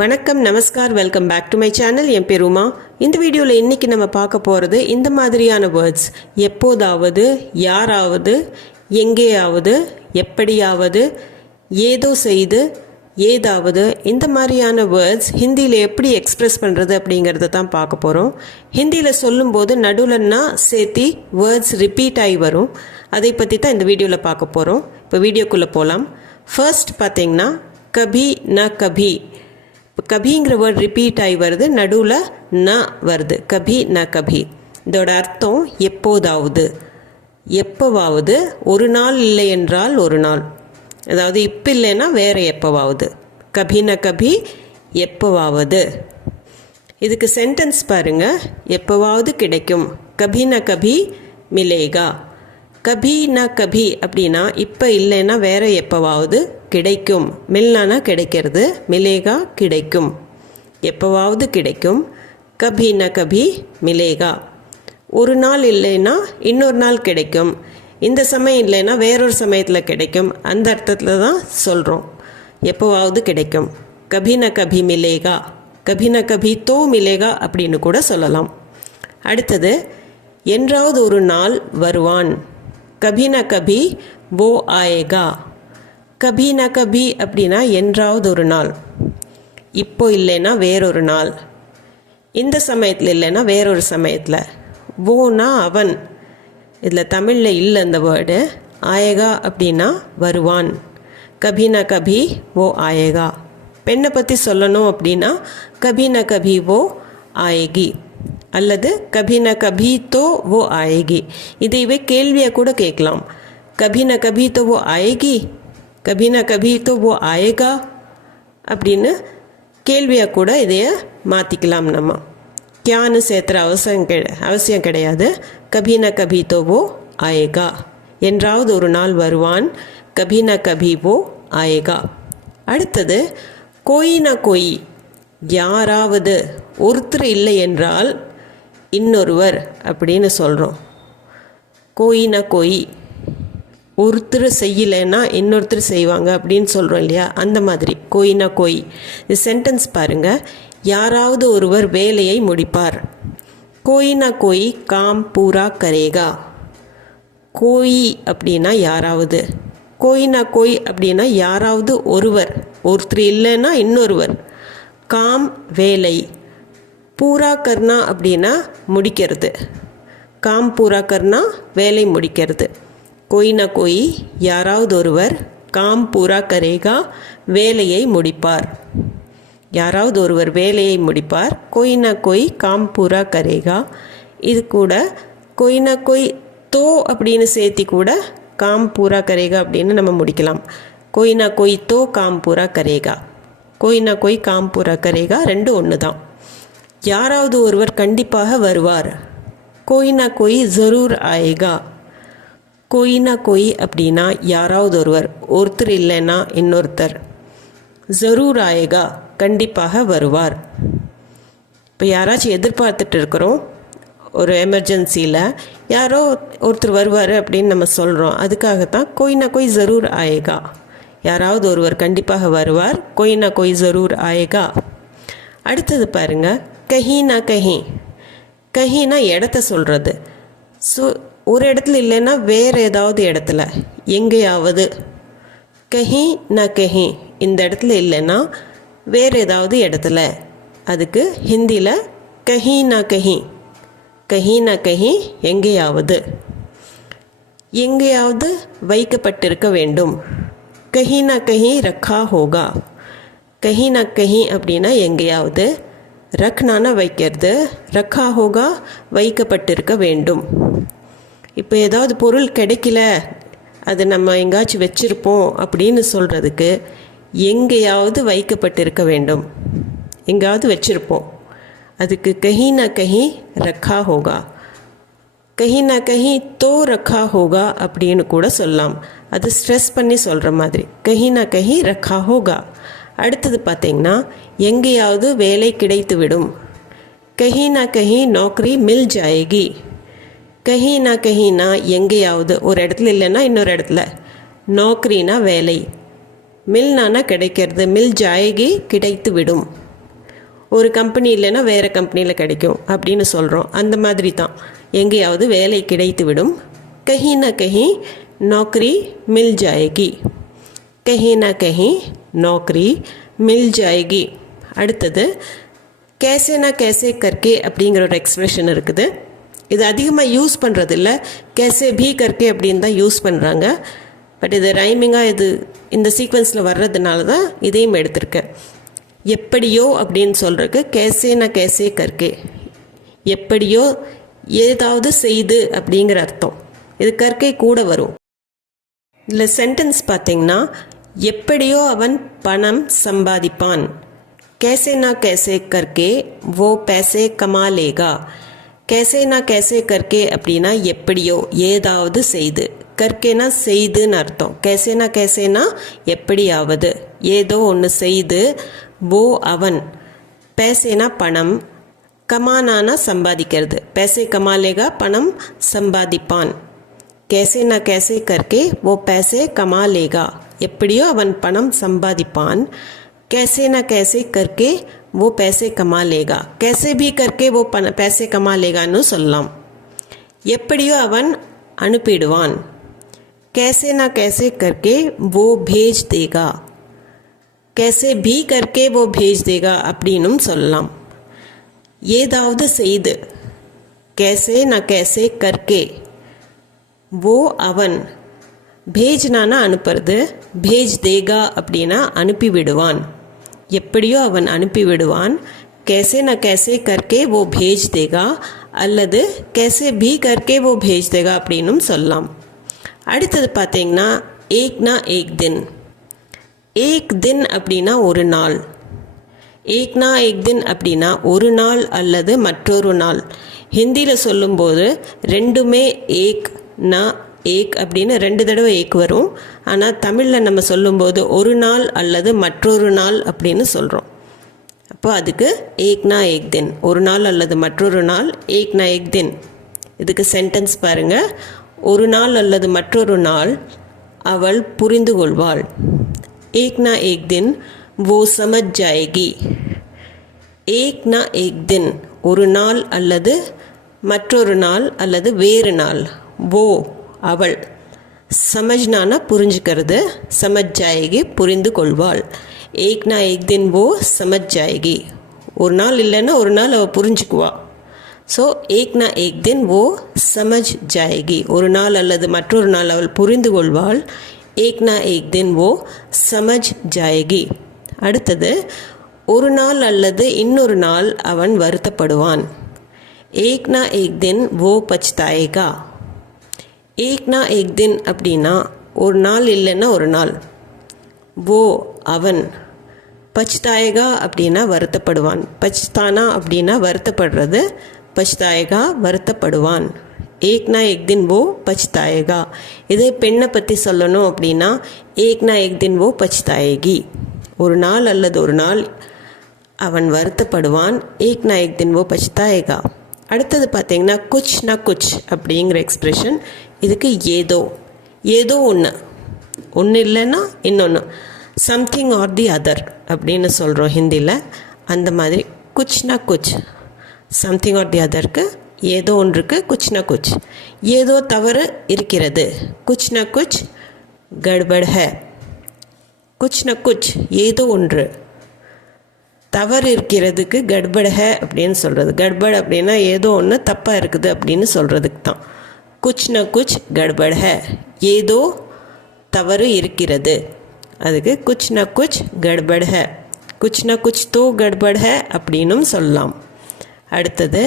வணக்கம், நமஸ்கார், welcome back to my channel. என் பேர் உமா. இந்த வீடியோவில் இன்றைக்கி நம்ம பார்க்க போகிறது இந்த மாதிரியான வேர்ட்ஸ். எப்போதாவது, யாராவது, எங்கேயாவது, எப்படியாவது, ஏதோ செய்து, ஏதாவது, இந்த மாதிரியான வேர்ட்ஸ் ஹிந்தியில் எப்படி எக்ஸ்ப்ரெஸ் பண்ணுறது அப்படிங்கிறத தான் பார்க்க போகிறோம். ஹிந்தியில் சொல்லும்போது நடுவில்னா சேர்த்தி வேர்ட்ஸ் ரிப்பீட் ஆகி வரும். அதை பற்றி தான் இந்த வீடியோவில் பார்க்க போகிறோம். இப்போ வீடியோக்குள்ளே போகலாம். ஃபர்ஸ்ட் பார்த்தீங்கன்னா கபி ந கபி. இப்போ கபிங்கிற வேர்ட் ரிப்பீட் ஆகி வருது, நடுவில் ந வருது. கபி ந கபி. இதோட அர்த்தம் எப்போதாவது, எப்போவாவது, ஒரு நாள் இல்லை என்றால் ஒரு நாள், அதாவது இப்போ இல்லைன்னா வேறு எப்போவாவது. கபி ந கபி, எப்போவாவது. இதுக்கு சென்டென்ஸ் பாருங்கள். எப்போவாவது கிடைக்கும். கபி ந கபி மிலேகா. கபி ந கபி அப்படின்னா இப்போ இல்லைன்னா வேறு எப்போவாவது கிடைக்கும். மில்னானா கிடைக்கிறது, மிலேகா கிடைக்கும், எப்போவாவது கிடைக்கும். கபி ந கபி மிலேகா. ஒரு நாள் இல்லைன்னா இன்னொரு நாள் கிடைக்கும். இந்த சமயம் இல்லைன்னா வேறொரு சமயத்தில் கிடைக்கும். அந்த அர்த்தத்தில் தான் சொல்கிறோம். எப்போவாவது கிடைக்கும். கபி ந கபி மிலேகா. கபி ந கபி தோ மிலேகா அப்படின்னு கூட சொல்லலாம். அடுத்தது என்றாவது ஒரு நாள் வருவான். கபி ந கபி வோ ஆயேகா. கபி ந கபி அப்படின்னா என்றாவது ஒரு நாள், இப்போ இல்லைன்னா வேறொரு நாள், இந்த சமயத்தில் இல்லைன்னா வேறொரு சமயத்தில். வோனா அவன், இதில் தமிழில் இல்லை அந்த வேர்டு. ஆயேகா அப்படின்னா வருவான். கபி ந கபி வோ ஆயேகா. பெண்ணை பற்றி சொல்லணும் அப்படின்னா கபி ந கபி வோ ஆயேகி அல்லது கபி ந கபி தோ வோ ஆயேகி. இதைவே கேள்வியாக கூட கேட்கலாம். கபி ந கபி தோ வோ ஆயேகி, கபி ந கபி தோ வோ ஆயேகா அப்படின்னு கேள்வியாக கூட இதைய மாற்றிக்கலாம். நம்ம கியான்னு சேர்த்துற அவசியம் கிடையாது. கபி ந கபி தோ வோ ஆயேகா. என்றாவது ஒரு நாள் வருவான். கபி ந கபி வோ ஆயேகா. அடுத்தது கோயி ந கோயி. யாராவது, ஒருத்தர் இல்லை என்றால் இன்னொருவர் அப்படின்னு சொல்கிறோம். கோயி ந கோயி, ஒருத்தர் செய்யலைன்னா இன்னொருத்தர் செய்வாங்க அப்படின்னு சொல்கிறோம் இல்லையா, அந்த மாதிரி கோயி ந கோயி. இது சென்டென்ஸ் பாருங்கள். யாராவது ஒருவர் வேலையை முடிப்பார். கோயி ந கோயி காம் பூரா கரேகா. கோயி அப்படின்னா யாராவது, கோயி ந கோயி அப்படின்னா யாராவது ஒருவர், ஒருத்தர் இல்லைன்னா இன்னொருவர். காம் வேலை, பூரா கர்னா அப்படின்னா முடிக்கிறது. காம் பூரா கர்னா வேலை முடிக்கிறது. கோயி ந கோயி யாராவது ஒருவர், காம் பூரா கரேகா வேலையை முடிப்பார். யாராவது ஒருவர் வேலையை முடிப்பார். கோயி ந கோயி காம் பூரா கரேகா. இது கூட கோயி ந கோயி தோ அப்படின்னு சேர்த்தி கூட காம் பூரா கரேகா அப்படின்னு நம்ம முடிக்கலாம். கோயி ந கோயி தோ காம் பூரா கரேகா, கோயி ந கோயி காம் பூரா கரேகா, ரெண்டும் ஒன்று தான். யாராவது ஒருவர் கண்டிப்பாக வருவார். கோயி ந கோயி ஜரூர் ஆயேகா. கோயி ந கோயி அப்படின்னா யாராவது ஒருவர், ஒருத்தர் இல்லைன்னா இன்னொருத்தர். ஜரூர் ஆயேகா கண்டிப்பாக வருவார். இப்போ யாராச்சும் எதிர்பார்த்துட்டு இருக்கிறோம், ஒரு எமர்ஜென்சியில் யாரோ ஒருத்தர் வருவார் அப்படின்னு நம்ம சொல்கிறோம். அதுக்காகத்தான் கோயி ந கோயி ஜரூர் ஆயேகா. யாராவது ஒருவர் கண்டிப்பாக வருவார். கோயி ந கோயி ஜரூர் ஆயேகா. அடுத்தது பாருங்கள், கஹி ந கஹி. கஹினா இடத்த சொல்கிறது. ஸோ ஒரு இடத்துல இல்லைன்னா வேறு ஏதாவது இடத்துல, எங்கேயாவது. கஹி ந கஹி, இந்த இடத்துல இல்லைன்னா வேறு ஏதாவது இடத்துல. அதுக்கு ஹிந்தியில் கஹி ந கஹி. கஹி ந கஹி எங்கேயாவது, எங்கேயாவது வைக்கப்பட்டிருக்க வேண்டும். கஹி ந கஹி ரக்கா ஹோகா. கஹி ந கஹி அப்படின்னா எங்கேயாவது, ரக்னானா வைக்கிறது, ரக்கா ஹோகா வைக்கப்பட்டிருக்க வேண்டும். இப்போ ஏதாவது பொருள் கிடைக்கல, அது நம்ம எங்காச்சும் வச்சுருப்போம் அப்படின்னு சொல்கிறதுக்கு எங்கேயாவது வைக்கப்பட்டிருக்க வேண்டும், எங்காவது வச்சுருப்போம். அதுக்கு கஹி ந கஹி ரக்கா ஹோகா. கஹி ந கஹி தோ ரக்கா ஹோகா அப்படின்னு கூட சொல்லலாம். அது ஸ்ட்ரெஸ் பண்ணி சொல்கிற மாதிரி. கஹி ந கஹி ரக்கா ஹோகா. அடுத்தது பார்த்திங்கன்னா எங்கேயாவது வேலை கிடைத்துவிடும். கஹி ந கஹி நௌக்கரி மில் ஜாயேகி. கஹி ந கஹினா எங்கேயாவது, ஒரு இடத்துல இல்லைன்னா இன்னொரு இடத்துல. நௌக்கரினா வேலை, மில்னானா கிடைக்கிறது, மில் ஜாயேகி கிடைத்து விடும். ஒரு கம்பெனி இல்லைன்னா வேறு கம்பெனியில் கிடைக்கும் அப்படின்னு சொல்கிறோம். அந்த மாதிரி தான் எங்கேயாவது வேலை கிடைத்து விடும். கஹி ந கஹி நௌக்கரி மில் ஜாயேகி. கஹி ந கஹி நௌக்கரி மில் ஜாயேகி. அடுத்தது கேசே ந கேசே கர்கே அப்படிங்கிற ஒரு எக்ஸ்ப்ரெஷன் இருக்குது. இது அதிகமாக யூஸ் பண்ணுறதில்ல, கேசே பி கர்கே அப்படின்னு தான் யூஸ் பண்ணுறாங்க. பட் இது ரைமிங்காக இது இந்த சீக்வன்ஸில் வர்றதுனால தான் இதையும் எடுத்திருக்கேன். எப்படியோ அப்படின்னு சொல்கிறதுக்கு கேசே ந கேசே கர்கே, எப்படியோ ஏதாவது செய்து அப்படிங்கிற அர்த்தம். இது கற்கை கூட வரும். இதில் சென்டென்ஸ் பார்த்திங்கன்னா, எப்படியோ அவன் பணம் சம்பாதிப்பான். कैसे ना कैसे करके वो पैसे कमा लेगा. कैसे ना कैसे करके அப்படின்னா எப்படியோ ஏதாவது செய்து, கற்கேனா செய்துன்னு அர்த்தம். கேசேனா கேசேனா எப்படியாவது ஏதோ ஒன்று செய்து, वो அவன், पैसेனா பணம், கமானானா சம்பாதிக்கிறது, पैसे कमा लेगा பணம் சம்பாதிப்பான். कैसे ना कैसे करके वो पैसे कमा लेगा, எப்படியோ அவன் பணம் சம்பாதிப்பான். कैसे ना कैसे करके वो पैसे कमा लेगा, कैसे भी करके वो पैसे कमा लेगाன்னு சொல்லலாம். எப்படியோ அவன் அனுப்பிடுவான். कैसे ना कैसे करके वो भेज देगा, कैसे भी करके वो भेज देगा அப்படின்னும் சொல்லலாம். ஏதாவது செய்து, कैसे ना कैसे करके वो அவன், பேஜ்னானா அனுப்புறது, பேஜ் தேகா அப்படின்னா அனுப்பி விடுவான். எப்படியோ அவன் அனுப்பி விடுவான். कैसे ना कैसे करके वो भेज देगा அல்லது कैसे भी करके वो भेज देगा அப்படின்னும் சொல்லலாம். அடுத்தது பார்த்தீங்கன்னா एक ना एक दिन. एक दिन அப்படின்னா ஒரு நாள். एक ना एक दिन அப்படின்னா ஒரு நாள் அல்லது மற்றொரு நாள். ஹிந்தியில் சொல்லும்போது ரெண்டுமே ஏக் நா ஏக் அப்படின்னு 2 தடவை ஏக் வரும். ஆனால் தமிழில் நம்ம சொல்லும்போது ஒரு நாள் அல்லது மற்றொரு நாள் அப்படின்னு சொல்கிறோம். அப்போ அதுக்கு ஏக்னா ஏக் தின், ஒரு நாள் அல்லது மற்றொரு நாள், ஏக்னா ஏக் தின். இதுக்கு சென்டென்ஸ் பாருங்கள். ஒரு நாள் அல்லது மற்றொரு நாள் அவள் புரிந்து கொள்வாள். ஏக்னா ஏக் தின் वो समझ जाएगी. ஏக்னா ஏக் தின் ஒரு நாள் அல்லது மற்றொரு நாள் அல்லது வேறு நாள். वो அவள், சமஜ்னானா புரிஞ்சுக்கிறது, சமஜ் ஜாயேகி புரிந்து கொள்வாள். ஏக்னா ஏக் தின் वो समझ जाएगी, ஒரு நாள் இல்லைன்னா ஒரு நாள் அவள் புரிஞ்சுக்குவா. ஸோ ஏக்னா ஏக் தின் वो समझ जाएगी, ஒரு நாள் அல்லது மற்றொரு நாள் அவள் புரிந்து கொள்வாள். ஏக்னா ஏக் தின் वो समझ जाएगी. அடுத்தது ஒரு நாள் அல்லது இன்னொரு நாள் அவன் வருத்தப்படுவான். ஏக்னா ஏக் தின் वो पछताएगा. ஏக்னா ஏக் தின் அப்படின்னா ஒரு நாள் இல்லைன்னா ஒரு நாள். वो அவன், பச்தாயகா அப்படின்னா வருத்தப்படுவான். பச்தானா அப்படின்னா வருத்தப்படுறது, பச்தாயகா வருத்தப்படுவான். ஏக்னா ஏக் தின் वो பச்தாயகா. இதே பெண்ணை பற்றி சொல்லணும் அப்படின்னா ஏக்னா ஏக் தின் वो பச்தாயகி, ஒரு நாள் அல்லது ஒரு நாள் அவன் வருத்தப்படுவான். ஏக்னா ஏக் தின் वो பச்தாயகா. அடுத்தது பார்த்தீங்கன்னா குச் நா குச் அப்படிங்கிற எக்ஸ்ப்ரெஷன். இதுக்கு ஏதோ, ஏதோ ஒன்று, ஒன்று இல்லைன்னா இன்னொன்று, சம்திங் ஆர் தி அதர் அப்படின்னு சொல்கிறோம் ஹிந்தியில். அந்த மாதிரி குச் நா குச், சம்திங் ஆர் தி அதருக்கு ஏதோ ஒன்றுக்கு குச் நா குச். ஏதோ தவறு இருக்கிறது, குச் நா குச் கட்பட் ஹை. குச் நா குச் ஏதோ ஒன்று, தவறு இருக்கிறதுக்கு கட்பட் ஹை அப்படின்னு சொல்கிறது. கட்பட் அப்படின்னா ஏதோ ஒன்று தப்பாக இருக்குது அப்படின்னு சொல்கிறதுக்கு தான். குச் ந குச் கட்பட் ஹை, ஏதோ தவறு இருக்கிறது, அதுக்கு குச் ந குச் கட்பட் ஹை. குச் ந குச் தோ கட்பட் ஹை அப்படின்னும் சொல்லலாம். அடுத்தது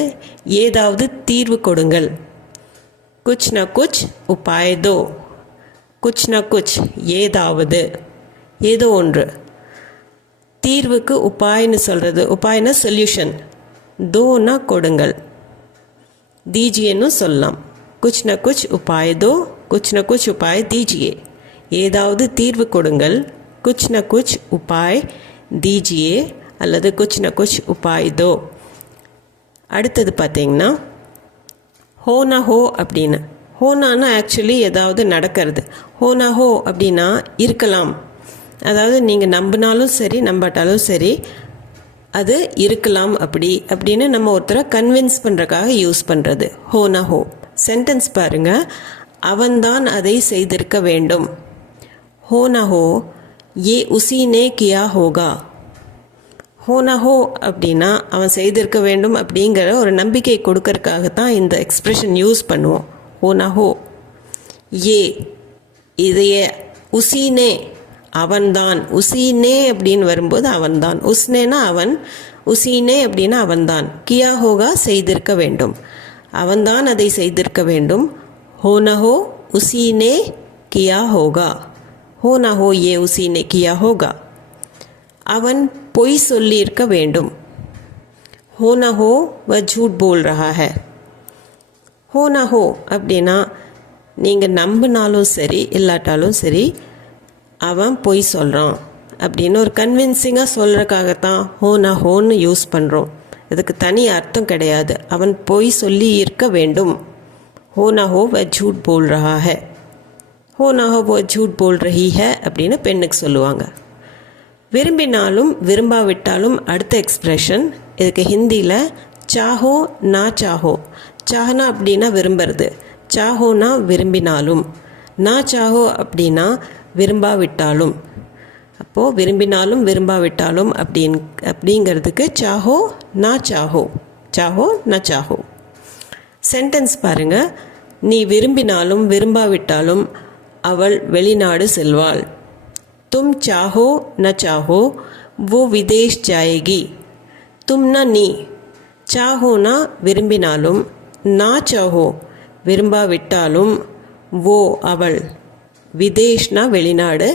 ஏதாவது தீர்வு கொடுங்கள். குச் ந குச் உபாய் தோ. குச் ந குச் ஏதாவது, ஏதோ ஒன்று. தீர்வுக்கு உபாய்னு சொல்கிறது, உபாய்னா சொல்யூஷன், தோனா கொடுங்கள், தீஜியேன்னு சொல்லலாம். குச் ந குச் உபாய் தோ, குச் ந குச் உபாய் தீஜியே, ஏதாவது தீர்வு கொடுங்கள். குச் ந குச் உபாய் தீஜியே அல்லது குச் ந குச் உபாய் தோ. அடுத்தது பார்த்தீங்கன்னா ஹோனா ஹோ அப்படின்னு. ஹோனானா ஆக்சுவலி ஏதாவது நடக்கிறது. ஹோனா ஹோ அப்படின்னா இருக்கலாம், அதாவது நீங்கள் நம்பினாலும் சரி நம்பாட்டாலும் சரி அது இருக்கலாம் அப்படின்னு நம்ம ஒருத்தரை கன்வின்ஸ் பண்ணுறக்காக யூஸ் பண்ணுறது ஹோ நா ஹோ. சென்டென்ஸ் பாருங்க, அவன்தான் அதை செய்திருக்க வேண்டும். ஹோ நா ஹோ ஏ உசினே கியா ஹோகா. ஹோ நா ஹோ அப்படின்னா அவன் செய்திருக்க வேண்டும் அப்படிங்கிற ஒரு நம்பிக்கை கொடுக்கறதுக்காகத்தான் இந்த எக்ஸ்பிரஷன் யூஸ் பண்ணுவோம். ஹோ நா ஹோ. ஏ இதையே உசினே அவன்தான். உசினே அப்படின்னு வரும்போது அவன்தான். உஸ்னேனா அவன், உசினே அப்படின்னா அவன்தான். கியா ஹோகா செய்திருக்க வேண்டும். அவன்தான் அதை செய்திருக்க வேண்டும். ஹோ நா ஹோ உசினே கியா ஹோகா. ஹோ நா ஹோ ஏ உசினே கியா ஹோகா. அவன் பொய் சொல்லியிருக்க வேண்டும். ஹோ நா ஹோ வ झूठ बोल रहा है. ஹோ நா ஹோ அப்படின்னா நீங்கள் நம்பினாலும் சரி இல்லாட்டாலும் சரி அவன் பொய் சொல்கிறான் அப்படின்னு ஒரு கன்வின்சிங்காக சொல்கிறதுக்காகத்தான் ஹோ நா ஹோன்னு யூஸ் பண்ணுறோம். இதுக்கு தனி அர்த்தம் கிடையாது. அவன் பொய் சொல்லி இருக்க வேண்டும். ஹோ நா ஹோ வ झूठ बोल रहा है. ஹோ நா ஹோ வ झूठ बोल रही है அப்படின்னு பெண்ணுக்கு சொல்லுவாங்க. விரும்பினாலும் விரும்பாவிட்டாலும் அடுத்த எக்ஸ்ப்ரெஷன். இதுக்கு ஹிந்தியில் சாஹோ நா சாஹோ. சாஹனா அப்படின்னா விரும்புறது, சாஹோனா விரும்பினாலும், நா சாஹோ அப்படின்னா விரும்பாவிட்டாலும். அப்போது விரும்பினாலும் விரும்பாவிட்டாலும் அப்படிங்கிறதுக்கு சாஹோ நா சாஹோ, சாஹோ நா சாஹோ. சென்டென்ஸ் பாருங்கள், நீ விரும்பினாலும் விரும்பாவிட்டாலும் அவள் வெளிநாடு செல்வாள். तुम चाहो न चाहो वो विदेश जाएगी. तुम ना नी, चाहो ना விரும்பினாலும், ना चाहो விரும்பாவிட்டாலும், वो அவள், விதேஷ்னா வெளிநாடு,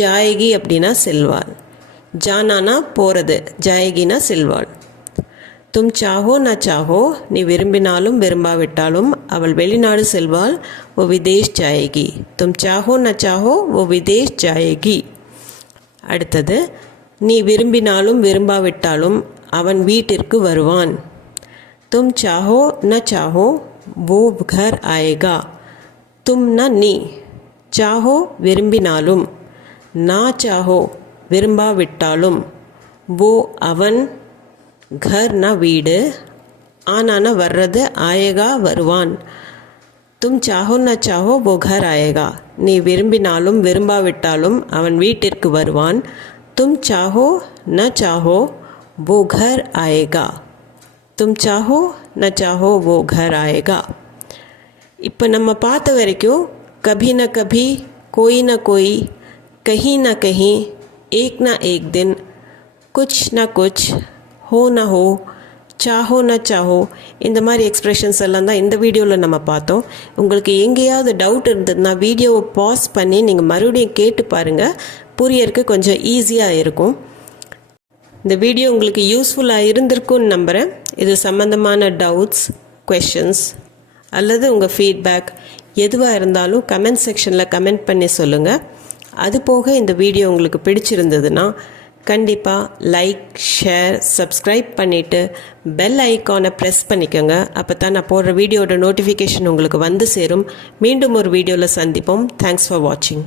ஜாயகி அப்படின்னா செல்வாள். ஜானானா போகிறது, ஜாயகினா செல்வாள். தும் சாஹோ ந சாஹோ நீ விரும்பினாலும் விரும்பாவிட்டாலும் அவள் வெளிநாடு செல்வாள். ஓ விதேஷ் ஜாயகி. தும் சாஹோ ந சாஹோ ஓ விதேஷ் ஜாயகி. அடுத்தது, நீ விரும்பினாலும் விரும்பாவிட்டாலும் அவன் வீட்டிற்கு வருவான். தும் சாஹோ ந சாஹோ वो घर आएगा. तुम न நீ, சாஹோ விரும்பினாலும், நா சாஹோ விரும்பாவிட்டாலும், वो அவன், घरனா வீடு, ஆனானா வர்றது, ஆயேகா வருவான். தும் சாஹோ ந சாஹோ वो घर आएगा. நீ விரும்பினாலும் விரும்பாவிட்டாலும் அவன் வீட்டிற்கு வருவான். தும் சாஹோ ந சாஹோ वो घर आएगा. தும் சாஹோ ந சாஹோ वो घर आएगा. இப்போ நம்ம பார்த்த வரைக்கும் कभी न कभी, कोई न कोई, कहीं न कहीं, एक न एक दिन, कुछ न कुछ, ஹோ ந ஹோ, சாஹோ ந சாஹோ, இந்த மாதிரி எக்ஸ்ப்ரெஷன்ஸ் எல்லாம் தான் இந்த வீடியோவில் நம்ம பார்த்தோம். உங்களுக்கு எங்கேயாவது டவுட் இருந்ததுன்னா வீடியோவை பாஸ் பண்ணி நீங்கள் மறுபடியும் கேட்டு பாருங்கள். புரியறதுக்கு கொஞ்சம் ஈஸியாக இருக்கும். இந்த வீடியோ உங்களுக்கு யூஸ்ஃபுல்லாக இருந்திருக்கும்னு நம்புகிறேன். இது சம்மந்தமான டவுட்ஸ், குவெஷன்ஸ் அல்லது உங்கள் ஃபீட்பேக் எதுவாக இருந்தாலும் கமெண்ட் செக்ஷனில் கமெண்ட் பண்ணி சொல்லுங்கள். அது போக இந்த வீடியோ உங்களுக்கு பிடிச்சிருந்ததுன்னா கண்டிப்பாக லைக், ஷேர், சப்ஸ்கிரைப் பண்ணிவிட்டு பெல் ஐக்கானை ப்ரெஸ் பண்ணிக்கோங்க. அப்போ தான் நான் போடுற வீடியோட நோட்டிஃபிகேஷன் உங்களுக்கு வந்து சேரும். மீண்டும் ஒரு வீடியோவில் சந்திப்போம். தேங்க்ஸ் ஃபார் வாட்சிங்.